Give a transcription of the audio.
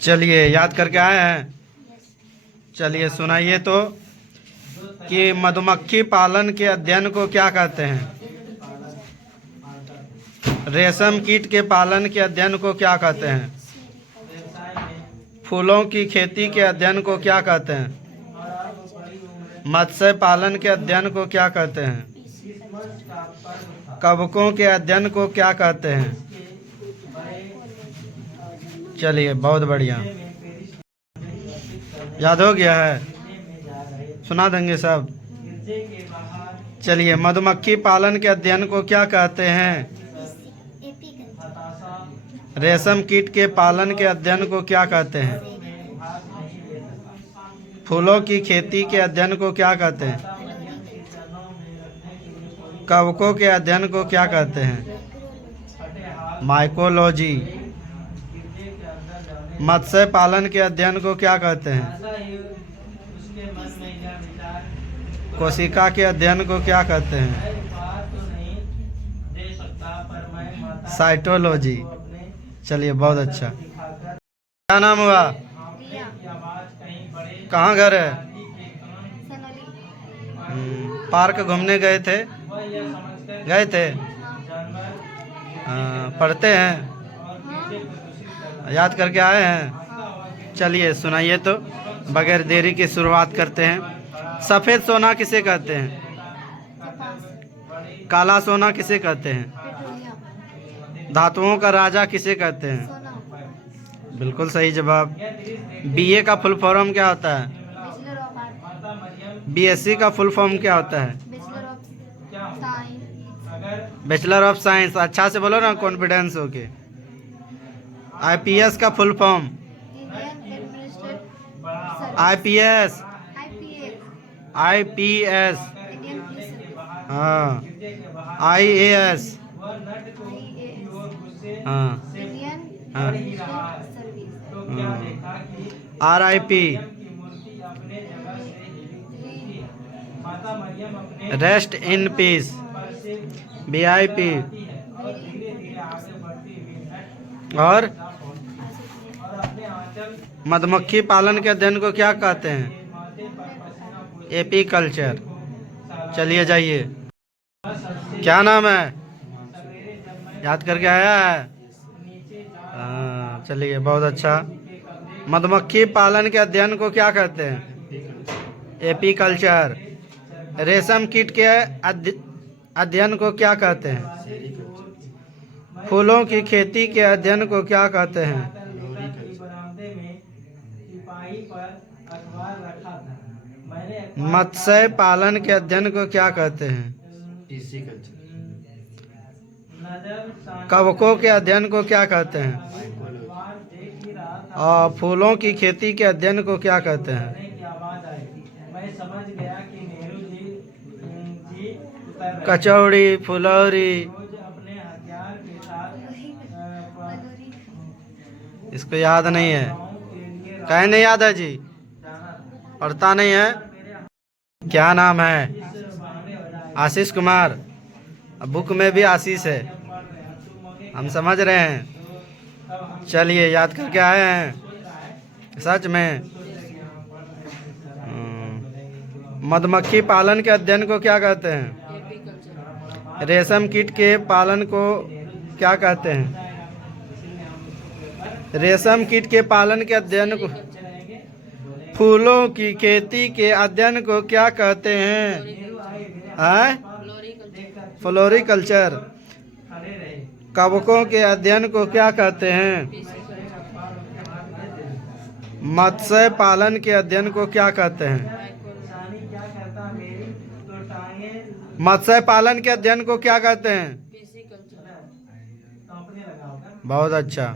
चलिए याद करके आए हैं। चलिए सुनाइए तो कि मधुमक्खी पालन के अध्ययन को क्या कहते हैं? रेशम कीट के पालन के अध्ययन को क्या कहते हैं? फूलों की खेती के अध्ययन को क्या कहते हैं? मत्स्य पालन के अध्ययन को क्या कहते हैं? कवकों के अध्ययन को क्या कहते हैं? चलिए बहुत बढ़िया, याद हो गया है, सुना देंगे सब। चलिए मधुमक्खी पालन के अध्ययन को क्या कहते हैं? रेशम कीट के पालन के अध्ययन को क्या कहते हैं? फूलों की खेती के अध्ययन को क्या कहते हैं? कवकों के अध्ययन को क्या कहते हैं? माइकोलॉजी। मत्स्य पालन के अध्ययन को क्या कहते हैं? कोशिका के अध्ययन को क्या कहते हैं? साइटोलॉजी। चलिए बहुत अच्छा। क्या नाम हुआ? कहाँ घर है? पार्क घूमने गए थे? पढ़ते हैं? याद करके आए हैं? चलिए सुनाइए तो, बगैर देरी की शुरुआत करते हैं। सफ़ेद सोना किसे कहते हैं? काला सोना किसे कहते हैं? धातुओं का राजा किसे कहते हैं? बिल्कुल सही जवाब। बीए का फुल फॉर्म क्या होता है? बीएससी का फुल फॉर्म क्या होता है? Bachelor of science. अच्छा से बोलो ना, कॉन्फिडेंस होके। आईपीएस का फुल फॉर्म? आईपीएस। आईपीएस। हाँ। आईएएस। हाँ हाँ। RIP. Rest in peace. VIP. और मधुमक्खी पालन के अध्ययन को क्या कहते हैं? एपीकल्चर। चलिए जाइए। क्या नाम है? याद करके आया है? हाँ चलिए बहुत अच्छा। मधुमक्खी पालन के अध्ययन को क्या कहते हैं? एपीकल्चर। रेशम कीट के अध्ययन को क्या कहते हैं? फूलों की खेती के अध्ययन को क्या कहते हैं? मत्स्य पालन के अध्ययन को क्या कहते हैं? कवकों के अध्ययन को क्या कहते हैं? और फूलों की खेती के अध्ययन को क्या कहते हैं? कचौड़ी, फुलौरी। इसको याद नहीं है? कहीं नहीं याद है जी? पढ़ता नहीं है? क्या नाम है? आशीष कुमार। बुक में भी आशीष है, हम समझ रहे हैं। चलिए याद करके आए हैं सच में। मधुमक्खी पालन के अध्ययन को क्या कहते हैं? रेशम कीट के पालन को क्या कहते हैं? रेशम कीट के पालन के अध्ययन को। फूलों की खेती के अध्ययन को क्या कहते हैं? फ्लोरिकल्चर। कवकों के अध्ययन को क्या कहते हैं? मत्स्य पालन के अध्ययन को क्या कहते हैं? मत्स्य पालन के अध्ययन को क्या कहते हैं? बहुत अच्छा।